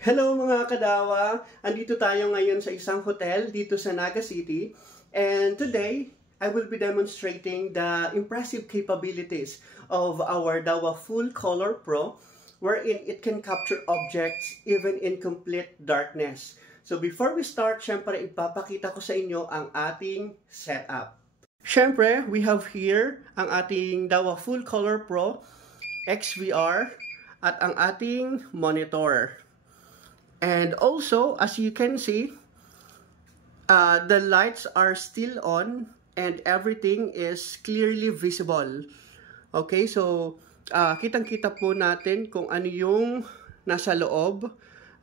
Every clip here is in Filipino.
Hello mga kadawa! Andito tayo ngayon sa isang hotel dito sa Naga City. And today, I will be demonstrating the impressive capabilities of our Dawa Full Color Pro, wherein it can capture objects even in complete darkness. So before we start, syempre ipapakita ko sa inyo ang ating setup. Syempre, we have here ang ating Dawa Full Color Pro XVR at ang ating monitor. And also, as you can see, the lights are still on and everything is clearly visible. Okay, so kitang-kita po natin kung ano yung nasa loob.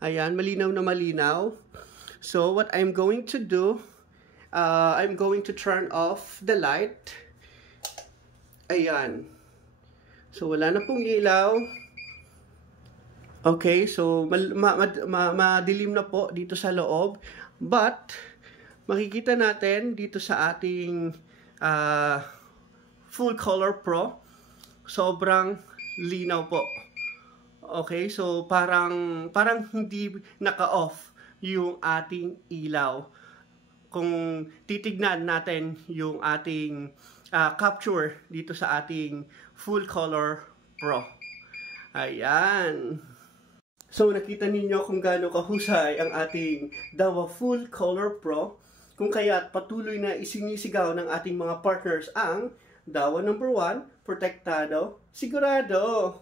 Ayan, malinaw na malinaw. So what I'm going to do, I'm going to turn off the light. Ayan. So wala na pong ilaw. Okay, so madilim na po dito sa loob. But, makikita natin dito sa ating Full Color Pro, sobrang linaw po. Okay, so parang hindi naka-off yung ating ilaw. Kung titignan natin yung ating capture dito sa ating Full Color Pro. Ayan. So, nakita ninyo kung gaano kahusay ang ating Dawa Full Color Pro, kung kaya't patuloy na isinisigaw ng ating mga partners ang Dawa number 1, protektado, sigurado!